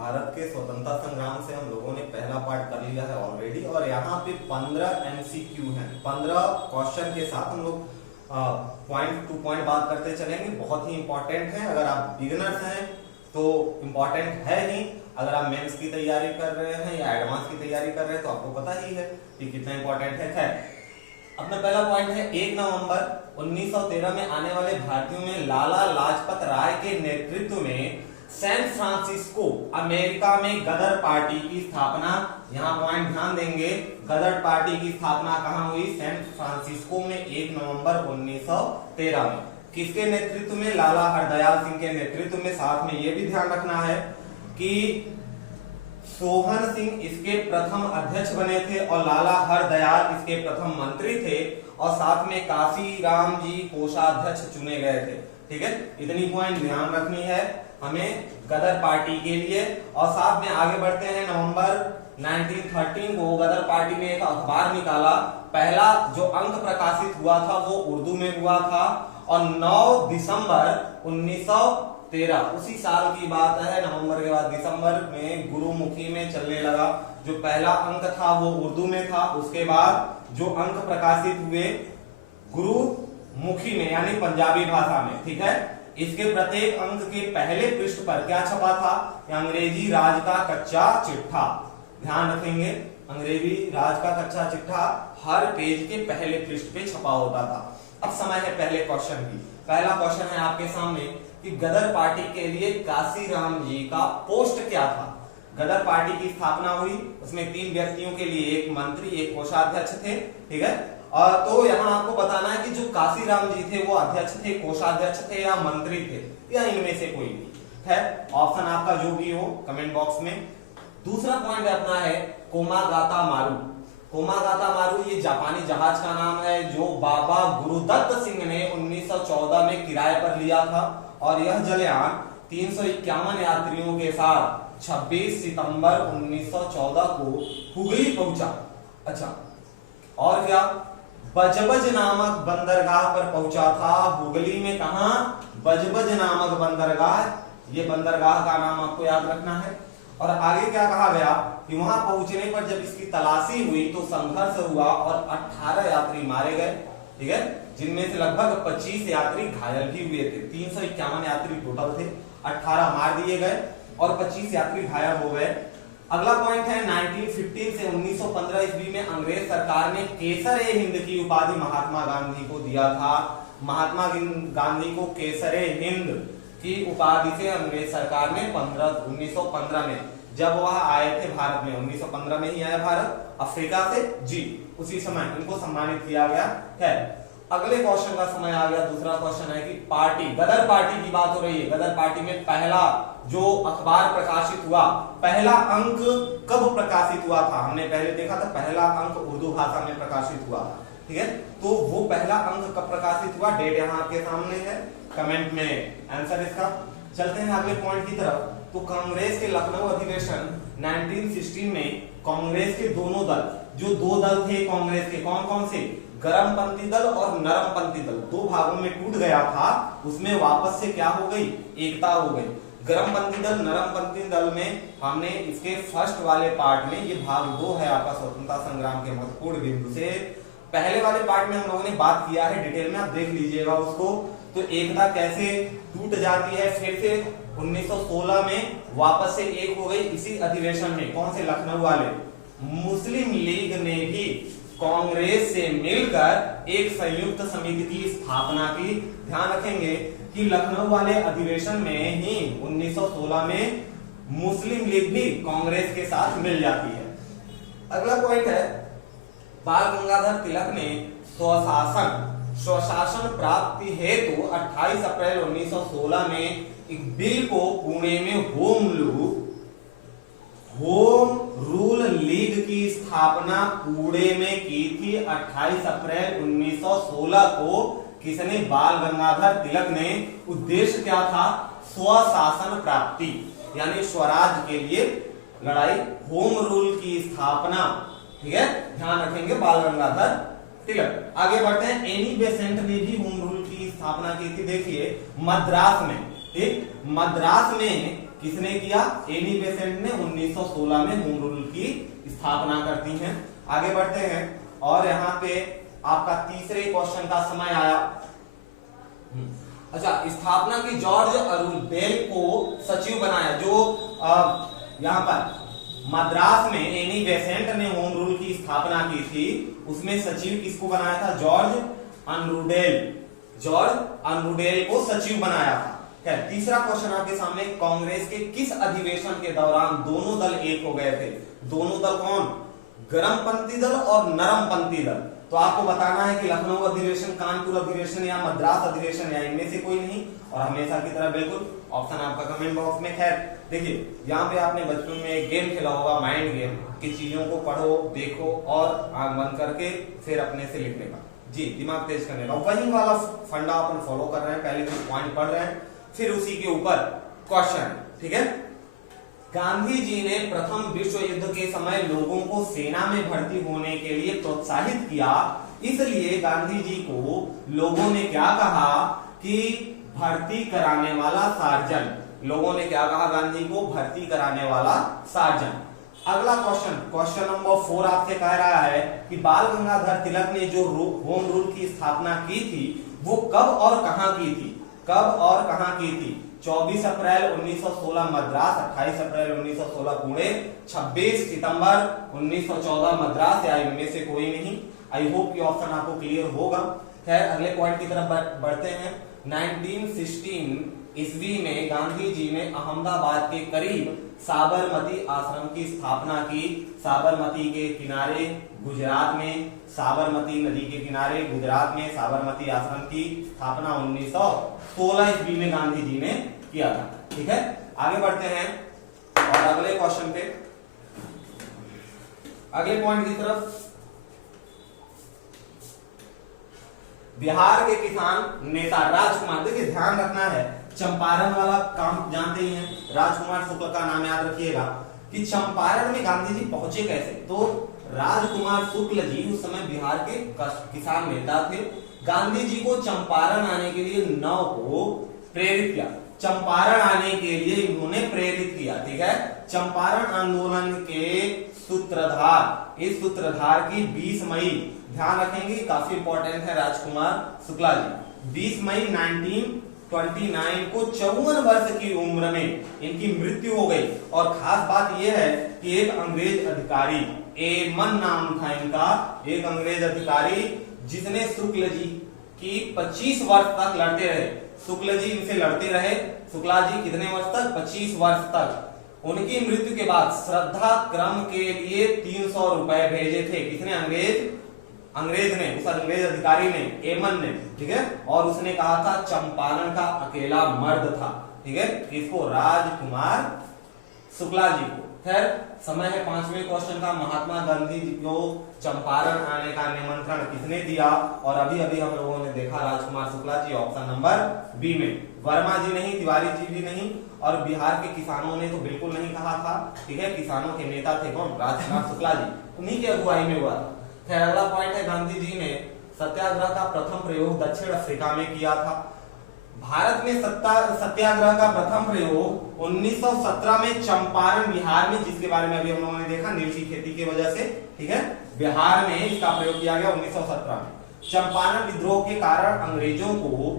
भारत के स्वतंत्रता संग्राम से हम लोगों ने पहला पार्ट कर लिया है ऑलरेडी, और यहाँ पे 15 एमसीक्यू हैं। 15 क्वेश्चन के साथ हम लोग पॉइंट टू पॉइंट बात करते चलेंगे। बहुत ही इंपॉर्टेंट है, अगर आप बिगिनर्स हैं तो इम्पॉर्टेंट है ही, अगर आप मेंस की तैयारी कर रहे हैं या एडवांस की तैयारी कर रहे हैं तो आपको पता ही है कि कितना इंपॉर्टेंट है। अपना पहला पॉइंट है 1 नवंबर 1913 में आने वाले भारतीयों में लाला लाजपत राय के नेतृत्व में सैन फ्रांसिस्को अमेरिका में गदर पार्टी की स्थापना। यहाँ पॉइंट ध्यान देंगे, गदर पार्टी की स्थापना कहाँ हुई? सैन फ्रांसिस्को में 1 नवंबर 1913 में। किसके नेतृत्व में? लाला हरदयाल सिंह के नेतृत्व में। साथ में यह भी ध्यान रखना है कि सोहन सिंह इसके प्रथम अध्यक्ष बने थे और लाला हरदयाल इसके प्रथम मंत्री थे, और साथ में काशीराम जी कोषाध्यक्ष चुने गए थे। ठीक है, इतनी पॉइंट ध्यान रखनी है हमें गदर पार्टी के लिए। और साथ में आगे बढ़ते हैं, नवंबर 1913 को गदर पार्टी ने एक अखबार निकाला। पहला जो अंक प्रकाशित हुआ था वो उर्दू में हुआ था, और 9 दिसंबर 1913 उसी साल की बात है, नवंबर के बाद दिसंबर में गुरुमुखी में चलने लगा। जो पहला अंक था वो उर्दू में था, उसके बाद जो अंक प्रकाशित हुए गुरुमुखी में यानी पंजाबी भाषा में। ठीक है, इसके प्रत्येक अंक के पहले पृष्ठ पर क्या छपा था? अंग्रेजी राज का कच्चा चिट्ठा। ध्यान रखेंगे, अंग्रेजी राज का कच्चा चिट्ठा हर पेज के पहले पृष्ठ पे छपा होता था। अब समय है पहले क्वेश्चन की। पहला क्वेश्चन है आपके सामने कि गदर पार्टी के लिए काशीराम जी का पोस्ट क्या था? गदर पार्टी की स्थापना हुई, उसमें 3 व्यक्तियों के लिए, एक मंत्री, एक कोषाध्यक्ष थे। ठीक है, तो यहाँ आपको बताना है कि जो काशीराम जी थे वो अध्यक्ष थे, कोषाध्यक्ष थे या मंत्री थे, या इनमें से कोई भी है। ऑप्शन आपका जो भी हो कमेंट बॉक्स में। दूसरा पॉइंट अपना है कोमागाता मारू। कोमागाता मारू ये जापानी जहाज का नाम है जो बाबा गुरुदत्त सिंह ने 1914 में किराए पर लिया था, और यह जलयान 351 यात्रियों के साथ 26 सितंबर 1914 को हुगली पहुंचा। अच्छा, और क्या? बजबज नामक बंदरगाह पर पहुंचा था। हुगली में कहा? बजबज नामक बंदरगाह। ये बंदरगाह का नाम आपको याद रखना है। और आगे क्या कहा गया कि वहां पहुंचने पर जब इसकी तलाशी हुई तो संघर्ष हुआ और 18 यात्री मारे गए। ठीक है, जिनमें से लगभग 25 यात्री घायल भी हुए थे। 351 यात्री टोटल थे, 18 मार दिए गए और 25 यात्री घायल हो गए। अगला पॉइंट है 1915 से 1915 ईस्वी में अंग्रेज सरकार ने केसरे हिंद की उपाधि महात्मा गांधी को दिया था। महात्मा गांधी को केसरे हिंद की उपाधि से अंग्रेज सरकार ने 1915 में, जब वह आए थे भारत में, 1915 में ही आए भारत अफ्रीका से जी, उसी समय इनको सम्मानित किया गया है। अगले क्वेश्चन का समय आ गया। दूसरा क्वेश्चन है कि पार्टी, गदर पार्टी की बात हो रही है। गदर पार्टी में पहला जो अखबार प्रकाशित हुआ, पहला अंक कब प्रकाशित हुआ था? हमने पहले देखा था पहला अंक उर्दू भाषा में प्रकाशित हुआ। ठीक है, तो वो पहला अंक कब प्रकाशित हुआ? डेट यहाँ आपके सामने है, कमेंट में आंसर इसका। चलते हैं अगले पॉइंट की तरफ। तो कांग्रेस के लखनऊ अधिवेशन 1916 में कांग्रेस के दोनों दल, जो 2 दल थे कांग्रेस के, कौन कौन से? गरमपंथी दल और नरमपंथी दल, 2 भागों में टूट गया था। उसमें वापस से क्या हो गई? एकता हो गई। गरमपंथी दल, नरमपंथी दल में हमने इसके फर्स्ट वाले पार्ट में, ये भाग 2 है आपका स्वतंत्रता संग्राम के महत्वपूर्ण बिंदु से। पहले वाले पार्ट में हम लोगों ने बात किया है डिटेल में, आप देख लीजिएगा उसको। तो एकता कैसे टूट जाती है, फिर से 1916 में वापस से एक हो गई इसी अधिवेशन में। कौन से? लखनऊ वाले। मुस्लिम लीग ने भी कांग्रेस से मिलकर एक संयुक्त समिति की स्थापना की। ध्यान रखेंगे कि लखनऊ वाले अधिवेशन में ही 1916 में मुस्लिम लीग भी कांग्रेस के साथ मिल जाती है। अगला पॉइंट है बाल गंगाधर तिलक ने स्वशासन प्राप्ति हेतु 28 अप्रैल 1916 में एक बिल को पुणे में होम रूल लीग की स्थापना पुणे में की थी। 28 अप्रैल 1916 को किसने? बाल गंगाधर तिलक ने। उद्देश्य क्या था? स्वशासन प्राप्ति यानी स्वराज के लिए लड़ाई, होम रूल की स्थापना। ठीक है, ध्यान रखेंगे बाल गंगाधर तिलक। आगे बढ़ते हैं, एनी बेसेंट ने भी होम रूल की स्थापना की थी। देखिए मद्रास में, ठीक, मद्रास में किसने किया? एनी बेसेंट ने 1916 में होम रूल की स्थापना करती हैं। आगे बढ़ते हैं और यहाँ पे आपका तीसरे क्वेश्चन का समय आया। अच्छा, स्थापना की जॉर्ज अरुंडेल को सचिव बनाया। जो यहाँ पर मद्रास में एनी बेसेंट ने होम रूल की स्थापना की थी, उसमें सचिव किसको बनाया था? George Arundale. जॉर्ज अरुंडेल को सचिव बनाया था। तीसरा क्वेश्चन आपके सामने, कांग्रेस के किस अधिवेशन के दौरान दोनों दल एक हो गए थे? दोनों दल कौन? गरमपंथी दल और नरमपंथी दल। तो आपको बताना है कि लखनऊ अधिवेशन, कानपुर अधिवेशन या मद्रास अधिवेशन या इनमें से कोई नहीं, और हमेशा की तरह बिल्कुल ऑप्शन आपका कमेंट बॉक्स में। खैर देखिए, यहाँ पे आपने बचपन में एक गेम खेला होगा, माइंड गेम, कि चीजों को पढ़ो, देखो और आंख बंद करके फिर अपने से लिखने का, जी दिमाग तेज करने का। वही वाला फंडा अपन फॉलो कर रहे हैं। पहले कुछ पॉइंट पढ़ रहे हैं, फिर उसी के ऊपर क्वेश्चन, ठीक है। गांधी जी ने प्रथम विश्व युद्ध के समय लोगों को सेना में भर्ती होने के लिए प्रोत्साहित किया, इसलिए गांधी जी को लोगों ने क्या कहा कि भर्ती कराने वाला सार्जन। लोगों ने क्या कहा गांधी को? भर्ती कराने वाला सार्जन। अगला क्वेश्चन, क्वेश्चन नंबर 4 आपसे कह रहा है कि बाल गंगाधर तिलक ने जो होम रूल की स्थापना की थी वो कब और कहां की थी? कब और कहां की थी? 24 अप्रैल 1916 मद्रास, 28 अप्रैल 1916 पुणे, 26 सितंबर 1914 मद्रास, या इनमें से कोई नहीं। आई होप कि ऑप्शन आपको क्लियर होगा। खैर अगले पॉइंट की तरफ बढ़ते हैं। 1916 ईस्वी में गांधी जी ने अहमदाबाद के करीब साबरमती आश्रम की स्थापना की। साबरमती के किनारे गुजरात में, साबरमती नदी के किनारे गुजरात में साबरमती आश्रम की स्थापना 1916 ईस्वी में गांधी जी ने किया था। ठीक है, आगे बढ़ते हैं और अगले क्वेश्चन पे, अगले पॉइंट की तरफ। बिहार के किसान नेता राजकुमार, देखिए ध्यान रखना है, चंपारण वाला काम जानते ही हैं, राजकुमार शुक्ल का नाम याद रखिएगा कि चंपारण में गांधी जी पहुंचे कैसे। तो राजकुमार शुक्ल जी उस समय बिहार के किसान नेता थे। गांधी जी को चंपारण आने के लिए नौ को प्रेरित किया, चंपारण आने के लिए इन्होंने प्रेरित किया। ठीक है, चंपारण आंदोलन के सूत्रधार, इस सूत्रधार की 20 मई, ध्यान रखेंगे काफी इंपॉर्टेंट है, राजकुमार शुक्ला जी। 20 मई 1929 को 54 वर्ष की उम्र में इनकी मृत्यु हो गई। और खास बात यह है कि एक अंग्रेज अधिकारी, एमन नाम था इनका, एक अंग्रेज अधिकारी जिसने शुक्ल जी की 25 वर्ष तक लड़ते रहे। शुक्ल जी इनसे लड़ते रहे, शुक्ला जी कितने वर्ष तक? 25 वर्ष तक। उनकी मृत्यु के बाद श्रद्धा क्रम के लिए 300 रुपए भेजे थे। किसने? अंग्रेज ने, उस अंग्रेज अधिकारी ने, एमन ने। ठीक है, और उसने कहा था चंपारण का अकेला मर्द था। ठीक है, किसको? राजकुमार शुक्ला जी को। खैर समय है 5वें क्वेश्चन का। महात्मा गांधी जी को चंपारण आने का निमंत्रण किसने दिया? और अभी अभी हम लोगों ने देखा Rajkumar Shukla ji, option number B में। वर्मा जी नहीं, तिवारी जी भी नहीं, और बिहार के किसानों ने तो बिल्कुल नहीं कहा था। ठीक है, किसानों के नेता थे कौन? राजकुमार शुक्ला जी, उन्हीं की अगुवाई में हुआ था। खैर अगला पॉइंट है, गांधी जी ने सत्याग्रह का प्रथम प्रयोग दक्षिण अफ्रीका में किया था। भारत में सत्याग्रह का प्रथम प्रयोग 1917 में चंपारण बिहार में, जिसके बारे में अभी हम लोगों ने देखा, नील की खेती की वजह से। ठीक है, बिहार में इसका प्रयोग किया गया 1917 में। चंपारण विद्रोह के कारण अंग्रेजों को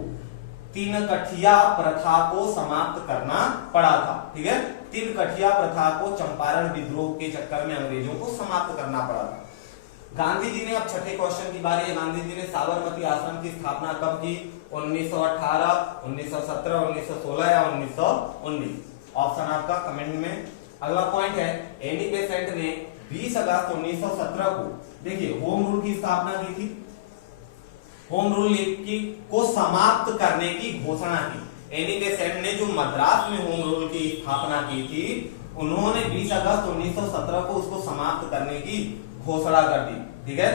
तीन कठिया प्रथा को समाप्त करना पड़ा था। ठीक है, तीन कठिया प्रथा को चंपारण विद्रोह के चक्कर में अंग्रेजों को समाप्त करना पड़ा था। गांधी जी ने, अब छठे क्वेश्चन की बारी है, गांधी जी ने साबरमती आश्रम की स्थापना कब की? 1918, 1917, 1916 या 1919? ऑप्शन आपका कमेंट में। अगला पॉइंट है, एनी बेसेंट ने 20 अगस्त 1917 को, देखिए, होम रूल की स्थापना की थी। होम रूल को समाप्त करने की घोषणा की। एनी बेसेंट ने जो मद्रास में होम रूल की स्थापना की थी, उन्होंने 20 अगस्त 1917 को उसको समाप्त करने की घोषणा कर दी। ठीक है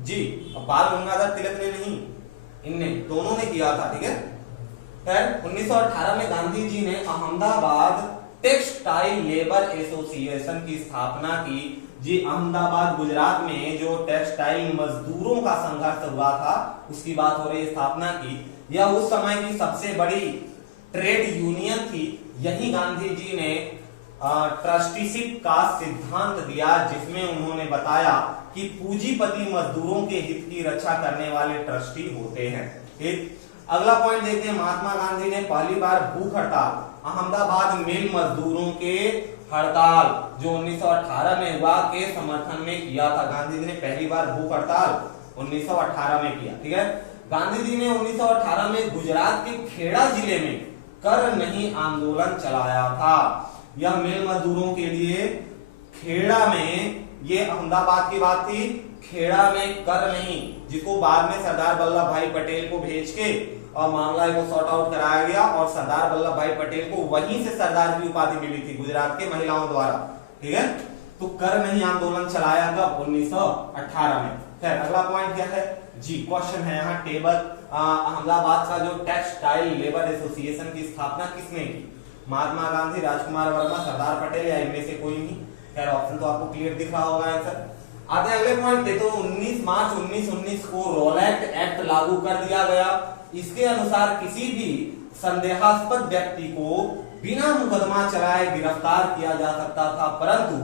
जी, बाल गंगाधर तिलक ने नहीं, इनने, दोनों ने किया था। ठीक है, फिर 1918 में गांधी जी ने अहमदाबाद टेक्सटाइल लेबर एसोसिएशन की स्थापना की। जी, अहमदाबाद गुजरात में जो टेक्सटाइल मजदूरों का संघर्ष हुआ था, उसकी बात हो रही है, स्थापना की। यह उस समय की सबसे बड़ी ट्रेड यूनियन थी यही गांधी जी ने ट्रस्टीशिप का सिद्धांत दिया, जिसमें उन्होंने बताया कि पूंजीपति मजदूरों के हित की रक्षा करने वाले ट्रस्टी होते हैं। ठीक, अगला पॉइंट देखते हैं। महात्मा गांधी ने पहली बार भूख हड़ताल, अहमदाबाद मिल मजदूरों के हड़ताल जो 1918 में हुआ के समर्थन में किया था। गांधी जी ने पहली बार भूख हड़ताल 1918 में किया। ठीक है, गांधी जी ने 1918 में गुजरात के खेड़ा जिले में कर नहीं आंदोलन चलाया था। यह मिल मजदूरों के लिए खेड़ा में, ये अहमदाबाद की बात थी, खेड़ा में कर नहीं, जिसको बाद में सरदार वल्लभ भाई पटेल को भेज के और मामला को सॉर्ट आउट कराया गया और सरदार वल्लभ भाई पटेल को वहीं से सरदार की उपाधि मिली थी गुजरात के महिलाओं द्वारा। ठीक है, तो कर नहीं आंदोलन चलाया कब? 1918 में। खैर, अगला पॉइंट क्या है जी, क्वेश्चन है यहाँ टेबल। अहमदाबाद का जो टेक्सटाइल लेबर एसोसिएशन की स्थापना किसने की? महात्मा गांधी, राजकुमार वर्मा, सरदार पटेल या इनमें से कोई नहीं। खैर, ऑप्शन तो आपको क्लियर दिख रहा होगा आंसर। आते अगले पॉइंट पे, तो 19 मार्च 1919 को रोलैक्ट एक्ट लागू कर दिया गया। इसके अनुसार किसी भी संदेहास्पद व्यक्ति को बिना मुकदमा चलाए गिरफ्तार किया जा सकता था, परंतु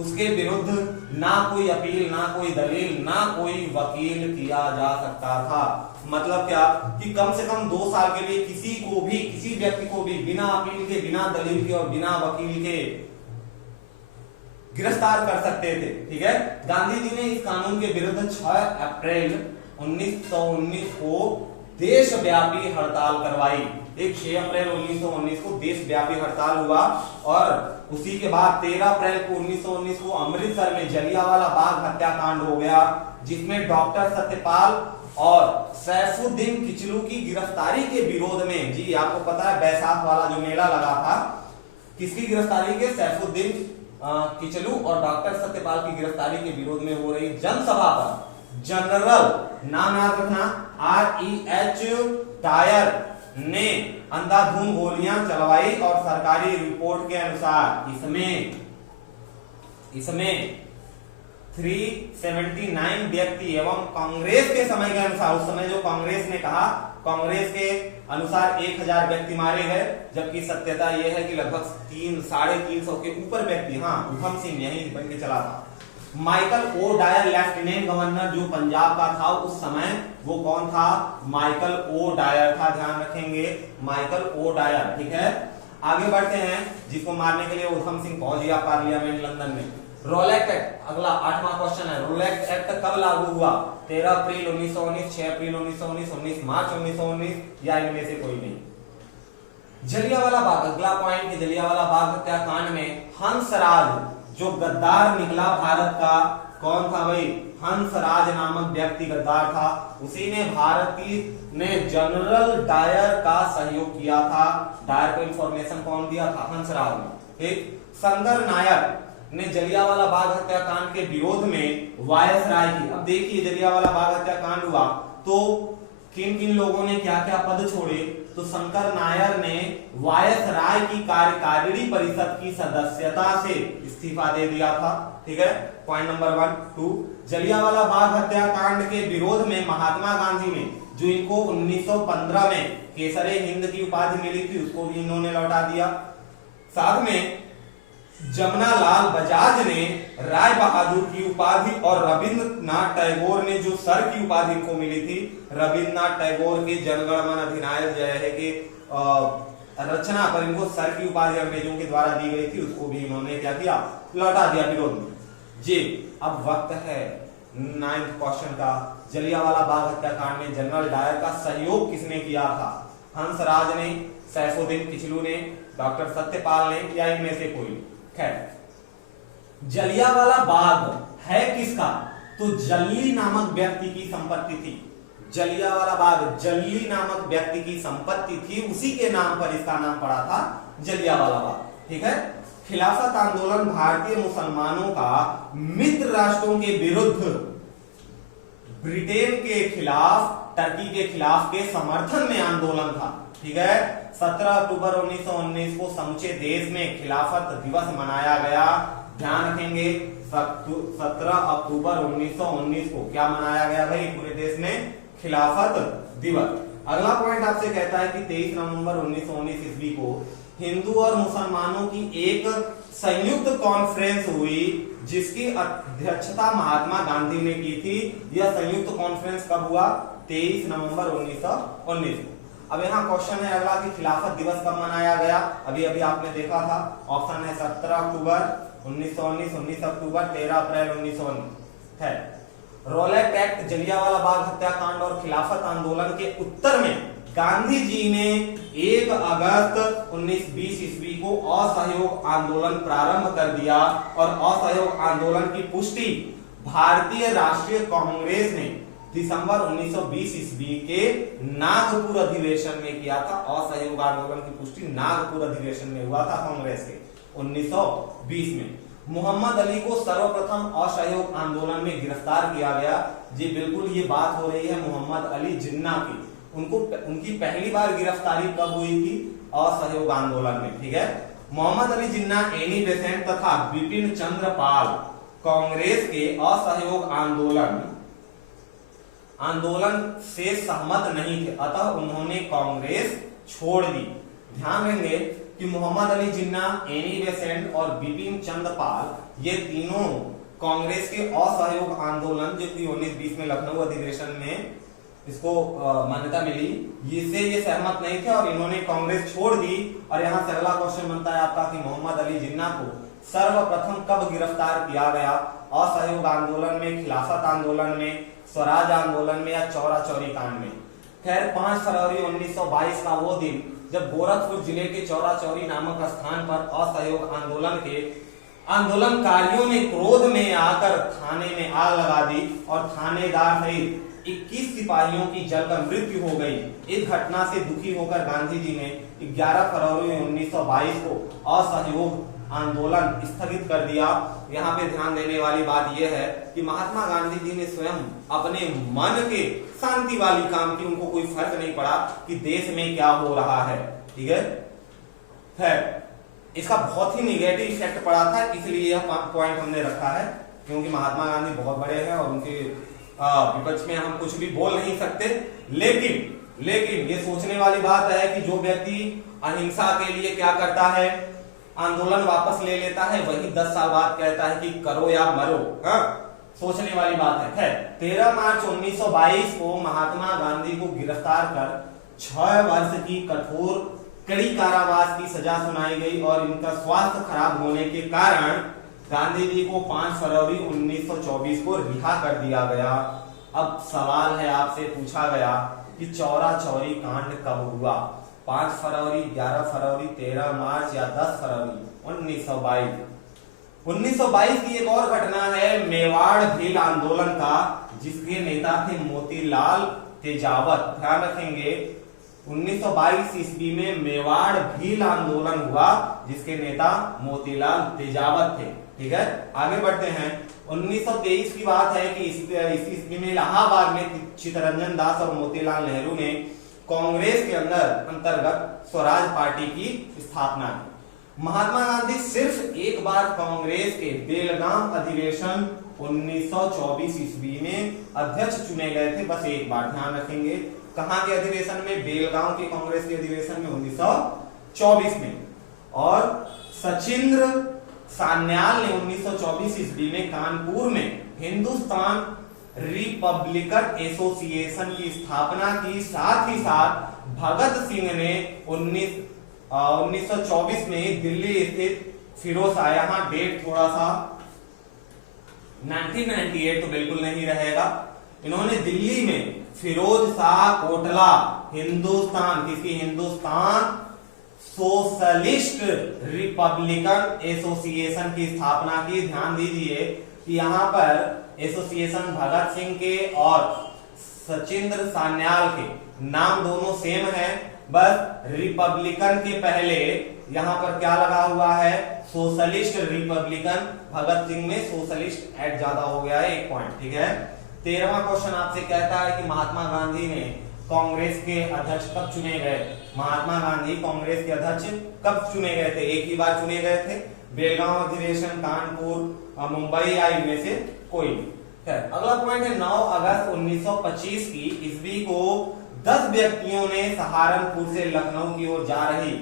उसके विरुद्ध ना कोई अपील, ना कोई दलील, ना कोई वकील किया जा सकता था। मतलब क्या कि कम से कम 2 साल के लिए किसी को भी, किसी व्यक्ति को भी बिना अपील के, बिना दलील के और बिना वकील के गिरफ्तार कर सकते थे। ठीक है, गांधी जी ने इस कानून के विरुद्ध 6 अप्रैल 1919 को देशव्यापी हड़ताल करवाई। एक 6 अप्रैल 1919 को देशव्यापी हड़ताल हुआ और उसी के बाद 13 अप्रैल को 1919 को अमृतसर में जलियांवाला बाग हत्याकांड हो गया, जिसमें डॉक्टर सत्यपाल और सैफुद्दीन किचलू की गिरफ्तारी के विरोध में, जी आपको पता है बैसाख वाला जो मेला लगा था, किसकी गिरफ्तारी के? सैफुद्दीन किचलू और डॉक्टर सत्यपाल की गिरफ्तारी के विरोध में हो रही जनसभा पर जनरल, नाम याद रखना, REH टायर ने अंधाधुंध गोलियां चलवाई और सरकारी रिपोर्ट के अनुसार इसमें 379 व्यक्ति एवं कांग्रेस के समय के अनुसार, उस समय जो कांग्रेस ने कहा, कांग्रेस के अनुसार 1000 व्यक्ति मारे गए, जबकि सत्यता यह है कि लगभग 300-350 के ऊपर व्यक्ति, हाँ उधम सिंह यही बन के चला था। Michael O Dyer lieutenant governor जो पंजाब का था उस समय, वो कौन था? माइकल ओ डायर था, ध्यान रखेंगे, माइकल ओ डायर। ठीक है, आगे बढ़ते हैं। जिसको मारने के लिए उधम सिंह पहुंच गया पार्लियामेंट लंदन में। रोलैक्ट एक्ट, अगला 8वां क्वेश्चन है, रोलैक्ट एक्ट कब लागू हुआ? 13 अप्रैल 1919, 6 अप्रैल 1919, 19 मार्च 1919 या इनमें से कोई नहीं। जलियांवाला बाग, अगला पॉइंट कि जलियांवाला बाग हत्याकांड में हंसराज जो गद्दार निकला भारत का, कौन था भाई? हंसराज नामक व्यक्ति गद्दार था, उसी ने भारतीय ने जनरल डायर का सहयोग किया था। डायर को इंफॉर्मेशन कौन दिया था? हंसराज ने। ठीक, संगर नायक ने जलियांवाला बाग हत्याकांड के विरोध में वायसराय की, अब देखिए जलियांवाला बाग हत्याकांड हुआ तो किन किन लोगों ने क्या क्या पद छोड़े? तो शंकर नायर ने वायसराय की कार्यकारिणी परिषद की सदस्यता से इस्तीफा दे दिया था। ठीक है, पॉइंट नंबर 1, 2, जलियांवाला बाग हत्याकांड के विरोध में महात्मा गांधी ने, जो इनको 1915 में केसरे हिंद की उपाधि मिली थी, उसको भी इन्होंने लौटा दिया। साथ में जमनालाल बजाज ने राय बहादुर की उपाधि और रविंद्रनाथ टैगोर ने जो सर की उपाधि इनको मिली थी, रविंद्रनाथ टैगोर के जनगण मन अधिनायक जय है कि रचना पर इनको सर की उपाधि अंग्रेजों के द्वारा दी गई थी, उसको भी इन्होंने क्या किया? लौटा दिया विरोध में। जी, अब वक्त है 9th क्वेश्चन का। जलियांवाला बाग हत्याकांड में जनरल डायर का सहयोग किसने किया था? हंसराज ने, सैफुद्दीन किचलू ने, डॉक्टर सत्यपाल ने या इनमें से कोई? खैर, जलियांवाला बाग है किसका? तो जल्ली नामक व्यक्ति की संपत्ति थी। जलियांवाला बाग जल्ली नामक व्यक्ति की संपत्ति थी, उसी के नाम पर इसका नाम पड़ा था जलियांवाला बाग। ठीक है, खिलाफत आंदोलन भारतीय मुसलमानों का मित्र राष्ट्रों के विरुद्ध ब्रिटेन के खिलाफ, टर्की के खिलाफ के समर्थन में आंदोलन था। ठीक है, 17 अक्टूबर 1919 को समूचे देश में खिलाफत दिवस मनाया गया। ध्यान रखेंगे, 17 अक्टूबर 1919 को क्या मनाया गया भाई? पूरे देश में खिलाफत दिवस। अगला पॉइंट आपसे कहता है कि 23 नवंबर 1919 ईस्वी को हिंदू और मुसलमानों की एक संयुक्त कॉन्फ्रेंस हुई जिसकी अध्यक्षता महात्मा गांधी ने की थी। यह संयुक्त कॉन्फ्रेंस कब हुआ? 23 नवंबर 1919 को। अब यहाँ क्वेश्चन है अगला कि खिलाफत दिवस कब मनाया गया? अभी अभी आपने देखा था, ऑप्शन है 17 अक्टूबर 1919, 19 अक्टूबर, 13 अप्रैल 1919 है। रॉलेट एक्ट, जलियांवाला बाग हत्याकांड और खिलाफत आंदोलन के उत्तर में गांधी जी ने 1 अगस्त 1920 ईस्वी को असहयोग आंदोलन प्रारंभ कर दिया और असहयोग आंदोलन की पुष्टि भारतीय राष्ट्रीय कांग्रेस ने दिसंबर 1920 ईस्वी के नागपुर अधिवेशन में किया था। असहयोग आंदोलन की पुष्टि नागपुर अधिवेशन में हुआ था कांग्रेस के 1920 में। मोहम्मद अली को सर्वप्रथम असहयोग आंदोलन में गिरफ्तार किया गया। जी बिल्कुल, ये बात हो रही है मोहम्मद अली जिन्ना की। उनकी पहली बार गिरफ्तारी कब हुई थी? असहयोग आंदोलन में, ठीक है। मोहम्मद अली जिन्ना, एनी बेसेंट तथा बिपिन चंद्र पाल कांग्रेस के असहयोग आंदोलन से सहमत नहीं थे, अतः उन्होंने कांग्रेस छोड़ दी। ध्यान रखेंगे कि मोहम्मद अली जिन्ना, एनी बेसेंट और बिपिन चंद्र पाल ये तीनों कांग्रेस के असहयोग आंदोलन जो कि 1920 में लखनऊ अधिवेशन में इसको मान्यता मिली, इससे ये सहमत नहीं थे और इन्होंने कांग्रेस छोड़ दी। और यहाँ से अगला क्वेश्चन बनता है आपका कि मोहम्मद अली जिन्ना को सर्वप्रथम कब गिरफ्तार किया गया? असहयोग आंदोलन में, खिलाफत आंदोलन में, स्वराज आंदोलन में या चौरा चौरी कांड में? खैर 5 फरवरी 1922 का वो दिन जब गोरखपुर जिले के चौरा चौरी नामक स्थान पर असहयोग आंदोलन के आंदोलनकारियों ने क्रोध में आकर थाने में आग लगा दी और थानेदार सहित 21 सिपाहियों की जलकर मृत्यु हो गई। इस घटना से दुखी होकर गांधी जी ने 11 फरवरी 1922 को असहयोग आंदोलन स्थगित कर दिया। यहाँ पे ध्यान देने वाली बात यह है कि महात्मा गांधी जी ने स्वयं अपने मन के शांति वाली काम की, उनको कोई फर्क नहीं पड़ा कि देश में क्या हो रहा है, ठीक है। इसका बहुत ही निगेटिव इफेक्ट पड़ा था, इसलिए यह पॉइंट हमने रखा है, क्योंकि महात्मा गांधी बहुत बड़े हैं और उनके विपक्ष में हम कुछ भी बोल नहीं सकते। लेकिन ये सोचने वाली बात है कि जो व्यक्ति अहिंसा के लिए क्या करता है, आंदोलन वापस ले लेता है, वही 10 साल बाद कहता है कि करो या मरो। सोचने वाली बात है। 13 मार्च 1922 को महात्मा गांधी को गिरफ्तार कर 6 वर्ष की कठोर कड़ी कारावास की सजा सुनाई गई और इनका स्वास्थ्य खराब होने के कारण गांधी जी को 5 फरवरी 1924 को रिहा कर दिया गया। अब सवाल है, आपसे पूछा गया कि चौरा चौरी कांड कब हुआ? 5 फरवरी, 11 फरवरी, 13 मार्च या 10 फरवरी 1922? 1922 की एक और घटना है मेवाड़ भील आंदोलन का, जिसके नेता थे मोतीलाल तेजावत। ध्यान रखेंगे 1922 ईस्वी में मेवाड़ भील आंदोलन हुआ जिसके नेता मोतीलाल तेजावत थे, ठीक है। आगे बढ़ते हैं। 1923 की बात है कि इस ईस्वी में इलाहाबाद में चित्तरंजन दास और मोतीलाल नेहरू ने कांग्रेस के अंतर्गत स्वराज पार्टी की स्थापना की। महात्मा गांधी सिर्फ एक बार कांग्रेस के बेलगाम अधिवेशन 1924 ईस्वी में अध्यक्ष चुने गए थे, बस एक बार। ध्यान रखेंगे कहां के अधिवेशन में? बेलगांव के कांग्रेस के अधिवेशन में 1924 में। और सचिंद्र सान्याल ने 1924 ईस्वी में कानपुर में हिंदुस्तान रिपब्लिकन एसोसिएशन की स्थापना की। साथ ही साथ भगत सिंह ने 1924 में दिल्ली स्थित फिरोज शाह, यहां डेट थोड़ा सा 1998 तो बिल्कुल नहीं रहेगा, इन्होंने दिल्ली में Firoz Shah Kotla Hindustan Socialist Republican Association की स्थापना की। ध्यान दीजिए कि यहाँ पर एसोसिएशन भगत सिंह के और सचिंद्र सान्याल के नाम दोनों सेम है, बस रिपब्लिकन के पहले यहाँ पर क्या लगा हुआ है? Socialist Republican. भगत सिंह में सोशलिस्ट ऐड ज्यादा हो गया है, 1 पॉइंट, ठीक है। 13वां क्वेश्चन आपसे कहता है कि महात्मा गांधी ने कांग्रेस के अध्यक्ष कब चुने गए? महात्मा गांधी कांग्रेस के अध्यक्ष कब चुने गए थे? एक ही बार चुने गए थे। बेलगांव अधिवेशन, कानपुर, मुंबई या इनमें से कोई। अगला पॉइंट है 9 अगस्त 1925 की ईस्वी को 10 व्यक्तियों ने सहारनपुर से लखनऊ की ओर जा रही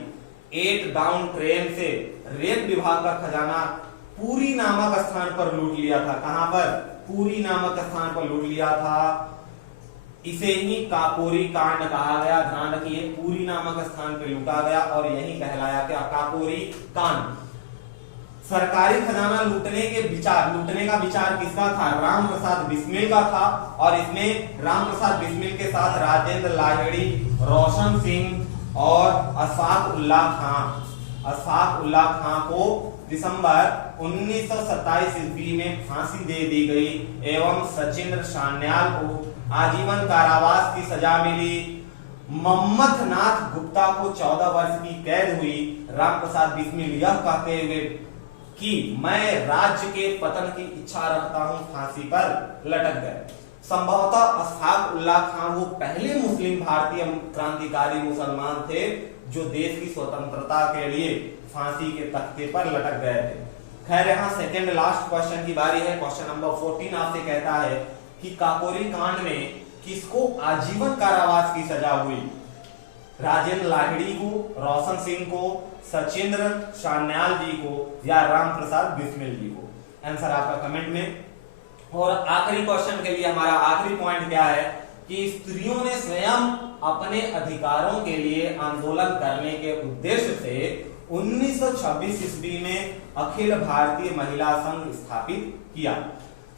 8 डाउन ट्रेन से रेल विभाग का खजाना पुरी नामक स्थान पर लूट लिया था। कहां पर? पुरी नामक स्थान पर लूट लिया था। इसे ही काकोरी कांड कहा गया। ध्यान रखिए, पुरी नामक स्थान पर लूटा गया और यही कहलाया क्या? काकोरी कांड। सरकारी खजाना लूटने का विचार किसका था? राम प्रसाद बिस्मिल का था। और इसमें राम प्रसाद बिस्मिल के साथ राजेंद्र लाहिड़ी, रोशन सिंह और अशफाक उल्लाह खां को दिसंबर 1927 ईस्वी में फांसी दे दी गई एवं सचिंद्र सान्याल को आजीवन कारावास की सजा मिली। मम्मथ नाथ गुप्ता को 14 वर्ष की कैद हुई। राम प्रसाद बिस्मिल यह कहते हुए कि मैं राज्य के पतन की इच्छा रखता हूं, फांसी पर लटक गए। संभवतः अशफाक उल्लाह खान वो पहले मुस्लिम भारतीय क्रांतिकारी मुसलमान थे जो देश की स्वतंत्रता के लिए फांसी के तख्ते पर लटक गए थे। खैर, यहाँ सेकंड लास्ट क्वेश्चन की बारी है। क्वेश्चन नंबर 14 आपसे कहता है कि काकोरी कांड में किसको आजीवन कारावास की सजा हुई? राजेंद्र लाहिड़ी को, रोशन सिंह को, सचिंद्र सान्याल जी को या राम प्रसाद बिस्मिल जी को? आंसर आपका कमेंट में। और आखिरी क्वेश्चन के लिए हमारा आखिरी पॉइंट क्या है कि स्त्रियों ने स्वयं अपने अधिकारों के लिए आंदोलन करने के उद्देश्य से 1926 ईस्वी में अखिल भारतीय महिला संघ स्थापित किया।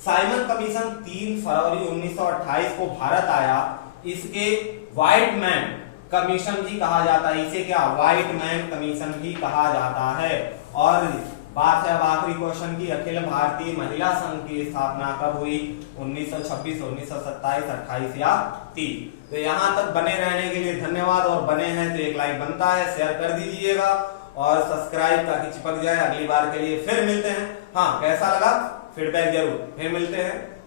साइमन कमीशन 3 फरवरी 1928 को भारत आया। इसके व्हाइट मैन कमीशन भी कहा जाता है। इसे क्या? व्हाइट मैन कमीशन भी कहा जाता है। और बात है अब आखिरी क्वेश्चन की, अखिल भारतीय महिला संघ की स्थापना कब हुई? 1926, 1927, 28 या 30? तो यहां तक बने रहने के लिए धन्यवाद। और बने हैं तो एक लाइक बनता है, शेयर कर दीजिएगा और सब्सक्राइब ताकि चिपक जाए। अगली बार के लिए फिर मिलते हैं। हाँ, कैसा लगा फीडबैक जरूर, फिर मिलते हैं।